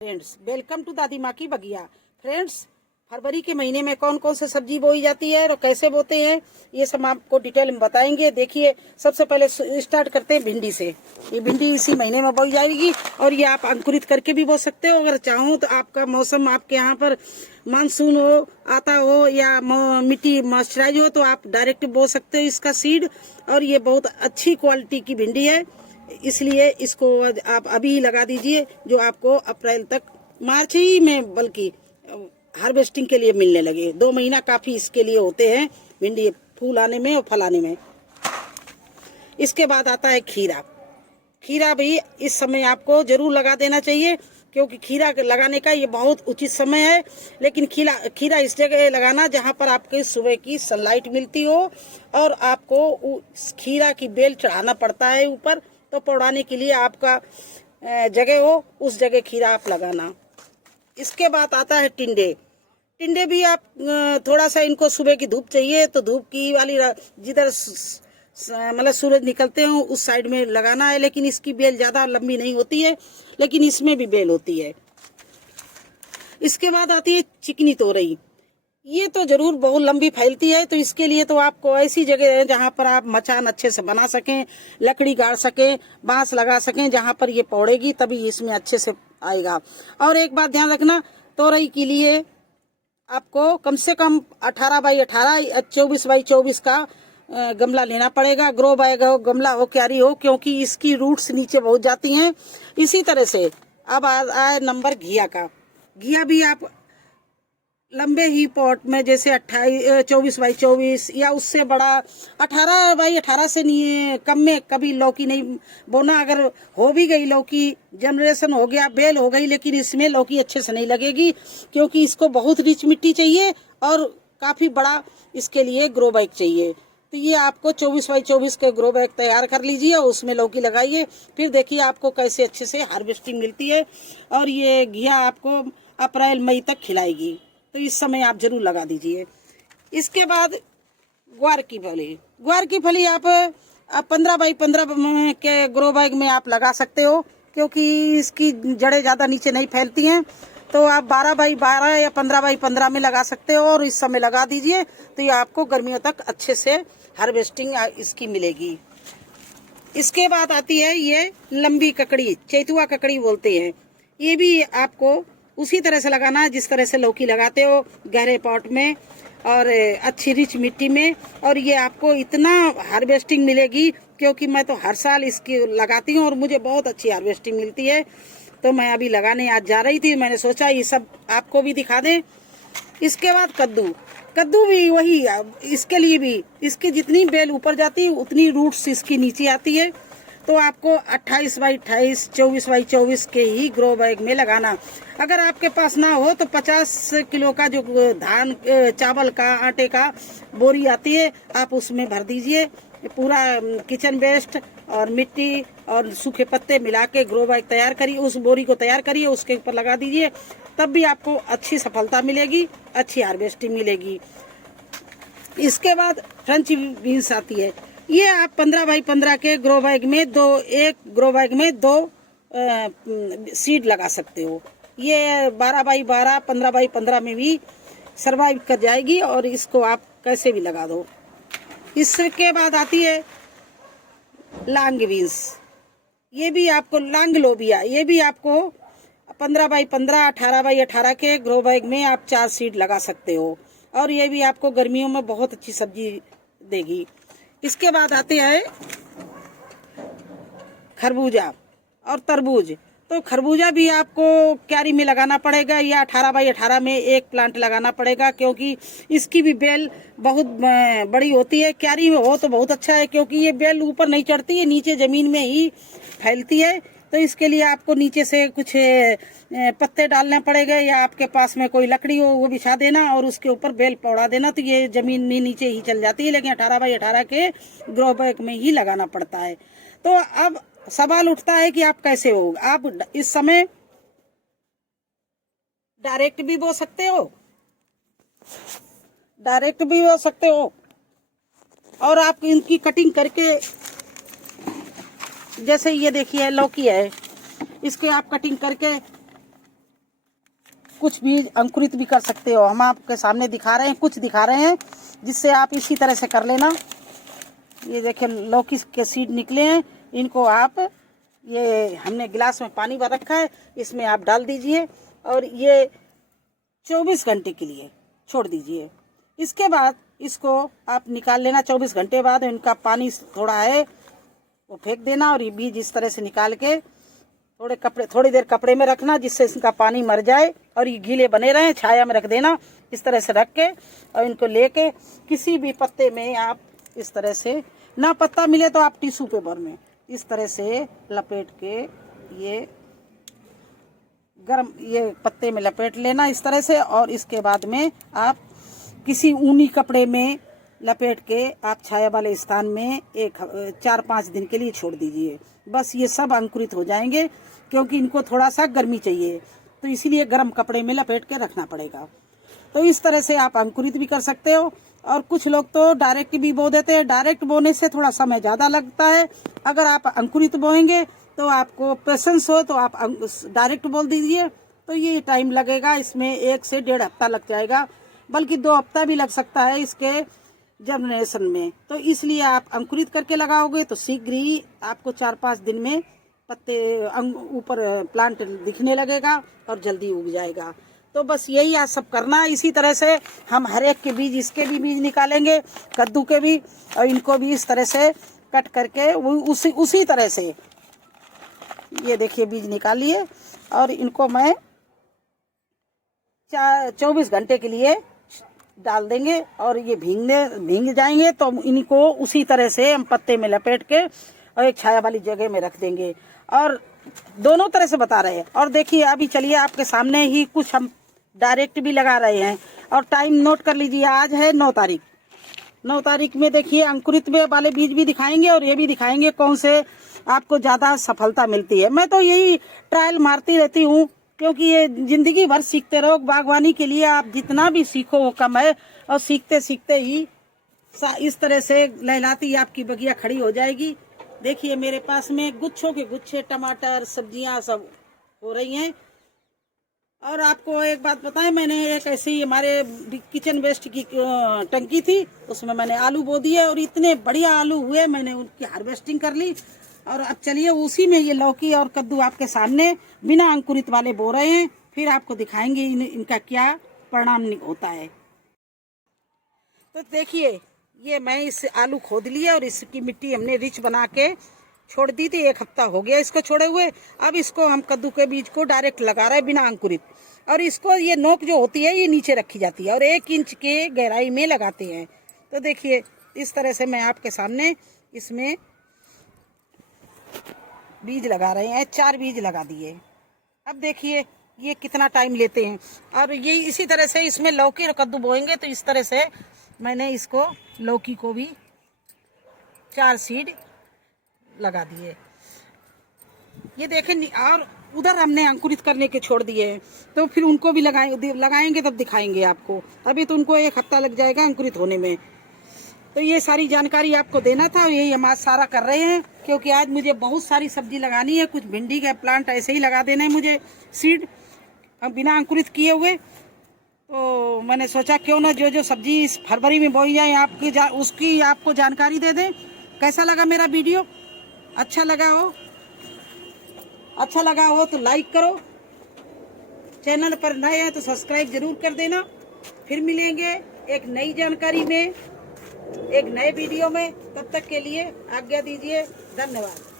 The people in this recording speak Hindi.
फ्रेंड्स, वेलकम टू दादी माँ की बगिया। फ्रेंड्स, फरवरी के महीने में कौन कौन सी सब्जी बोई जाती है और कैसे बोते हैं, ये सब आपको डिटेल में बताएंगे। देखिए, सबसे पहले स्टार्ट करते हैं भिंडी से। ये भिंडी इसी महीने में बोई जाएगी और ये आप अंकुरित करके भी बो सकते हो। अगर चाहो तो आपका मौसम आपके यहाँ पर मानसून हो आता हो या मिट्टी मॉइस्चराइज हो तो आप डायरेक्ट बो सकते हो इसका सीड। और ये बहुत अच्छी क्वालिटी की भिंडी है, इसलिए इसको आप अभी लगा दीजिए, जो आपको अप्रैल तक, मार्च ही में बल्कि हार्वेस्टिंग के लिए मिलने लगे। 2 महीना काफी इसके लिए होते हैं भिंडी फूल आने में और फल आने में। इसके बाद आता है खीरा। खीरा भी इस समय आपको जरूर लगा देना चाहिए, क्योंकि खीरा लगाने का ये बहुत उचित समय है। लेकिन खीरा इस जगह लगाना जहाँ पर आपके सुबह की सनलाइट मिलती हो और आपको खीरा की बेल चढ़ाना पड़ता है ऊपर, तो पौड़ाने के लिए आपका जगह हो, उस जगह खीरा आप लगाना। इसके बाद आता है टिंडे। टिंडे भी आप थोड़ा सा इनको सुबह की धूप चाहिए, तो धूप की वाली जिधर मतलब सूरज निकलते हो उस साइड में लगाना है। लेकिन इसकी बेल ज्यादा लंबी नहीं होती है, लेकिन इसमें भी बेल होती है। इसके बाद आती है चिकनी तोरई। ये तो जरूर बहुत लंबी फैलती है, तो इसके लिए तो आपको ऐसी जगह है जहाँ पर आप मचान अच्छे से बना सकें, लकड़ी गाड़ सकें, बांस लगा सकें, जहाँ पर ये पौड़ेगी तभी इसमें अच्छे से आएगा। और एक बात ध्यान रखना, तोरई के लिए आपको कम से कम 18 बाई 18 24 बाई 24 का गमला लेना पड़ेगा। ग्रो बैग हो, गमला हो, क्यारी हो, क्योंकि इसकी रूट्स नीचे बहुत जाती हैं। इसी तरह से अब आए नंबर घिया का। घिया भी आप लंबे ही पॉट में, जैसे 24 बाई 24 या उससे बड़ा 18 बाई 18 से नहीं कम में कभी लौकी नहीं बोना। अगर हो भी गई लौकी, जनरेशन हो गया, बेल हो गई, लेकिन इसमें लौकी अच्छे से नहीं लगेगी, क्योंकि इसको बहुत रिच मिट्टी चाहिए और काफी बड़ा इसके लिए ग्रो बैग चाहिए। तो ये आपको 24 बाई 24 के ग्रो बैग तैयार कर लीजिए और उसमें लौकी लगाइए। फिर देखिए आपको कैसे अच्छे से हार्वेस्टिंग मिलती है। और ये घिया आपको अप्रैल मई तक खिलाएगी, तो इस समय आप जरूर लगा दीजिए। इसके बाद ग्वार की फली। ग्वार की फली आप 15 बाई 15 के ग्रो बैग में आप लगा सकते हो, क्योंकि इसकी जड़ें ज़्यादा नीचे नहीं फैलती हैं। तो आप 12 बाई 12 या 15 बाई 15 में लगा सकते हो और इस समय लगा दीजिए, तो ये आपको गर्मियों तक अच्छे से हार्वेस्टिंग इसकी मिलेगी। इसके बाद आती है ये लंबी ककड़ी, चैतुआ ककड़ी बोलते हैं। ये भी आपको उसी तरह से लगाना है जिस तरह से लौकी लगाते हो, गहरे पॉट में और अच्छी रिच मिट्टी में। और ये आपको इतना हार्वेस्टिंग मिलेगी, क्योंकि मैं तो हर साल इसकी लगाती हूँ और मुझे बहुत अच्छी हार्वेस्टिंग मिलती है। तो मैं अभी लगाने आज जा रही थी, मैंने सोचा ये सब आपको भी दिखा दें। इसके बाद कद्दू। कद्दू भी वही, इसके लिए भी इसकी जितनी बेल ऊपर जाती है उतनी रूट्स इसकी नीचे आती है। तो आपको 28 बाई 28 24 बाई 24 के ही ग्रो बैग में लगाना। अगर आपके पास ना हो तो 50 किलो का जो धान चावल का आटे का बोरी आती है, आप उसमें भर दीजिए। पूरा किचन वेस्ट और मिट्टी और सूखे पत्ते मिला के ग्रो बैग तैयार करिए, उस बोरी को तैयार करिए, उसके ऊपर लगा दीजिए, तब भी आपको अच्छी सफलता मिलेगी, अच्छी हार्वेस्टिंग मिलेगी। इसके बाद फ्रेंच बीन्स आती है। ये आप 15 बाई 15 के ग्रो बैग में एक ग्रो बैग में 2 सीड लगा सकते हो। ये 12 बाई 12 15 बाई 15 में भी सरवाइव कर जाएगी और इसको आप कैसे भी लगा दो। इसके बाद आती है लांग बीन्स। ये भी आपको लांग लोबिया, ये भी आपको 15 बाई 15 18 बाई 18 के ग्रो बैग में आप 4 सीड लगा सकते हो और ये भी आपको गर्मियों में बहुत अच्छी सब्जी देगी। इसके बाद आते हैं खरबूजा और तरबूज। तो खरबूजा भी आपको क्यारी में लगाना पड़ेगा या 18 बाई 18 में एक प्लांट लगाना पड़ेगा, क्योंकि इसकी भी बेल बहुत बड़ी होती है। क्यारी में हो तो बहुत अच्छा है, क्योंकि ये बेल ऊपर नहीं चढ़ती है, नीचे जमीन में ही फैलती है। तो इसके लिए आपको नीचे से कुछ पत्ते डालने पड़ेंगे, या आपके पास में कोई लकड़ी हो वो बिछा देना और उसके ऊपर बेल पौड़ा देना, तो ये जमीन में नीचे ही चल जाती है। लेकिन 18 बाई 18 के ग्रो बैग में ही लगाना पड़ता है। तो अब सवाल उठता है कि आप कैसे हो। आप इस समय डायरेक्ट भी बो सकते हो, और आप इनकी कटिंग करके, जैसे ये देखिए लौकी है, इसके आप कटिंग करके कुछ बीज अंकुरित भी कर सकते हो। हम आपके सामने दिखा रहे हैं, कुछ दिखा रहे हैं, जिससे आप इसी तरह से कर लेना। ये देखिए लौकी के सीड निकले हैं, इनको आप, ये हमने गिलास में पानी भर रखा है, इसमें आप डाल दीजिए और ये 24 घंटे के लिए छोड़ दीजिए। इसके बाद इसको आप निकाल लेना। 24 घंटे बाद इनका पानी थोड़ा है वो फेंक देना और ये बीज इस तरह से निकाल के थोड़ी देर कपड़े में रखना, जिससे इसका पानी मर जाए और ये गीले बने रहें। छाया में रख देना इस तरह से रख के, और इनको लेके किसी भी पत्ते में आप इस तरह से, ना पत्ता मिले तो आप टिश्यू पेपर में इस तरह से लपेट के ये गरम ये पत्ते में लपेट लेना इस तरह से। और इसके बाद में आप किसी ऊनी कपड़े में लपेट के आप छाया वाले स्थान में 4-5 दिन के लिए छोड़ दीजिए। बस ये सब अंकुरित हो जाएंगे, क्योंकि इनको थोड़ा सा गर्मी चाहिए, तो इसीलिए गर्म कपड़े में लपेट के रखना पड़ेगा। तो इस तरह से आप अंकुरित भी कर सकते हो। और कुछ लोग तो डायरेक्ट भी बो देते हैं। डायरेक्ट बोने से थोड़ा समय ज़्यादा लगता है। अगर आप अंकुरित बोएंगे तो आपको पेशेंस हो तो आप डायरेक्ट बोल दीजिए, तो ये टाइम लगेगा, इसमें 1 से 1.5 हफ्ता लग जाएगा, बल्कि 2 हफ्ता भी लग सकता है इसके जर्मिनेशन में। तो इसलिए आप अंकुरित करके लगाओगे तो शीघ्र ही आपको 4-5 दिन में पत्ते ऊपर प्लांट दिखने लगेगा और जल्दी उग जाएगा। तो बस यही आज सब करना है। इसी तरह से हम हर एक के बीज, इसके भी बीज निकालेंगे, कद्दू के भी, और इनको भी इस तरह से कट करके उसी तरह से ये देखिए बीज निकाल लिए। और इनको मैं 24 घंटे के लिए डाल देंगे और ये भींग जाएंगे, तो इनको उसी तरह से हम पत्ते में लपेट के और एक छाया वाली जगह में रख देंगे। और दोनों तरह से बता रहे हैं। और देखिए अभी चलिए आपके सामने ही कुछ हम डायरेक्ट भी लगा रहे हैं। और टाइम नोट कर लीजिए, आज है 9 तारीख। 9 तारीख में देखिए अंकुरित वाले बीज भी दिखाएंगे और ये भी दिखाएंगे कौन से आपको ज़्यादा सफलता मिलती है। मैं तो यही ट्रायल मारती रहती हूँ, क्योंकि ये जिंदगी भर सीखते रहो। बागवानी के लिए आप जितना भी सीखो वो कम है, और सीखते सीखते ही इस तरह से लहलाती आपकी बगिया खड़ी हो जाएगी। देखिए मेरे पास में गुच्छों के गुच्छे टमाटर, सब्जियां सब हो रही हैं। और आपको एक बात बताएं, मैंने एक ऐसे ही हमारे किचन वेस्ट की टंकी थी, उसमें मैंने आलू बो दिए और इतने बढ़िया आलू हुए, मैंने उनकी हार्वेस्टिंग कर ली। और अब चलिए उसी में ये लौकी और कद्दू आपके सामने बिना अंकुरित वाले बो रहे हैं, फिर आपको दिखाएंगे इनका क्या परिणाम होता है। तो देखिए ये मैं इस आलू खोद लिया और इसकी मिट्टी हमने रिच बना के छोड़ दी थी। 1 हफ्ता हो गया इसको छोड़े हुए। अब इसको हम कद्दू के बीज को डायरेक्ट लगा रहे हैं बिना अंकुरित। और इसको ये नोक जो होती है ये नीचे रखी जाती है और 1 इंच के गहराई में लगाते हैं। तो देखिए इस तरह से मैं आपके सामने इसमें बीज लगा रहे हैं। 4 बीज लगा दिए। अब देखिए ये कितना टाइम लेते हैं। और ये इसी तरह से इसमें लौकी और कद्दू बोएंगे। तो इस तरह से मैंने इसको लौकी को भी 4 सीड लगा दिए। ये देखें, और उधर हमने अंकुरित करने के छोड़ दिए हैं, तो फिर उनको भी लगाएंगे तब दिखाएंगे आपको। अभी तो उनको 1 हफ्ता लग जाएगा अंकुरित होने में। तो ये सारी जानकारी आपको देना था और यही हम आज सारा कर रहे हैं, क्योंकि आज मुझे बहुत सारी सब्जी लगानी है। कुछ भिंडी का प्लांट ऐसे ही लगा देना है मुझे, सीड बिना अंकुरित किए हुए। तो मैंने सोचा क्यों ना जो सब्जी इस फरवरी में बोई जाए उसकी आपको जानकारी दे दें। कैसा लगा मेरा वीडियो? अच्छा लगा हो तो लाइक करो, चैनल पर नए हैं तो सब्सक्राइब जरूर कर देना। फिर मिलेंगे एक नई जानकारी में, एक नए वीडियो में। तब तक के लिए आज्ञा दीजिए। धन्यवाद।